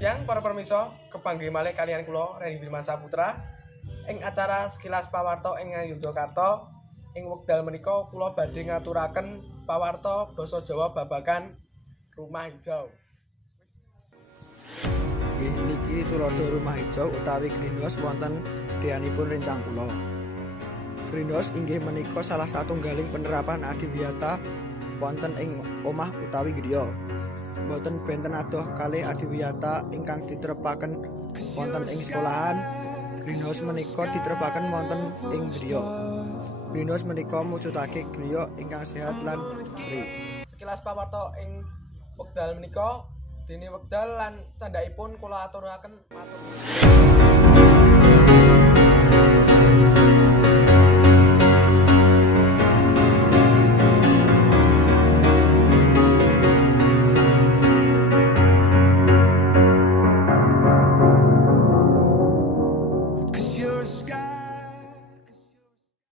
Siang para permiso, kepanggih malih kaliyan kula Rendy Firman Saputra ing acara Sekilas Pawarta ing Yogyakarta. Ing wekdal menika kula badhe ngaturaken pawarta basa Jawa babagan rumah hijau. Niki tuladha rumah hijau utawi greenhouse wonten griyanipun rencang kula. Greenhouse inggih menika salah satunggaling penerapan adiwiyata wonten ing omah utawi griya. Boten benten adoh kalih adiwiyata ingkang diterepaken wonten ing sekolahan. Greenhouse menika diterepaken wonten ing griya. Greenhouse menika mujudake griya ingkang sehat lan asri. Sekilas pawarta ing wekdal menika dene wekdal lan candhaipun kula aturaken matur.